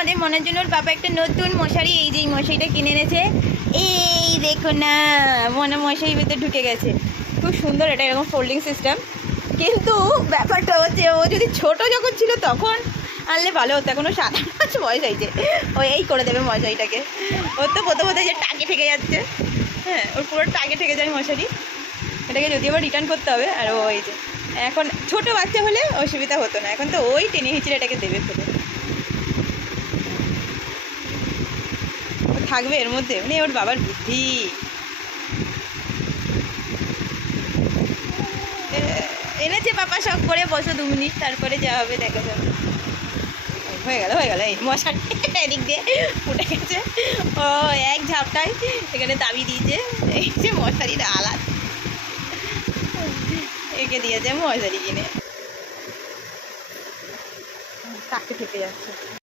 আমাদের মনের জন্য ওর বাবা একটা নতুন মশারি, এই যে এই মশারিটা কিনে এনেছে। এই দেখো না, মনে মশারির ভিতরে ঢুকে গেছে। খুব সুন্দর, এটা এরকম ফোল্ডিং সিস্টেম। কিন্তু ব্যাপারটা হচ্ছে ও যদি ছোট যখন ছিল তখন আনলে ভালো হতো। এখন ও 7-8 মাস বয়স হয়েছে, ও এই করে দেবে মশারিটাকে। ওর তো প্রথমে যে টাকে ঠেকে যাচ্ছে, হ্যাঁ ওর পুরো টাকে ঠেকে যায় মশারি। এটাকে যদি আবার রিটার্ন করতে হবে। আর ও এই যে এখন ছোট বাচ্চা হলে অসুবিধা হতো না, এখন তো ওই টেনে হিঁচড়ে এটাকে দেবে ফেলে। ও থাকবে এর মধ্যে, মানে ওর বাবার বুদ্ধি। এনেছে পাপা, শখ করে বসো 2 মিনিট, তারপরে যা হবে দেখা যাবে। হয়ে গেল এই মশারি এদিক দিয়ে উঠে গেছে। ও এক ঝাপটায় এখানে দাবি দিয়েছে। এই যে মশারির আলাদ একে দিয়েছে মশারি কিনে, তাকে থেকে যাচ্ছে।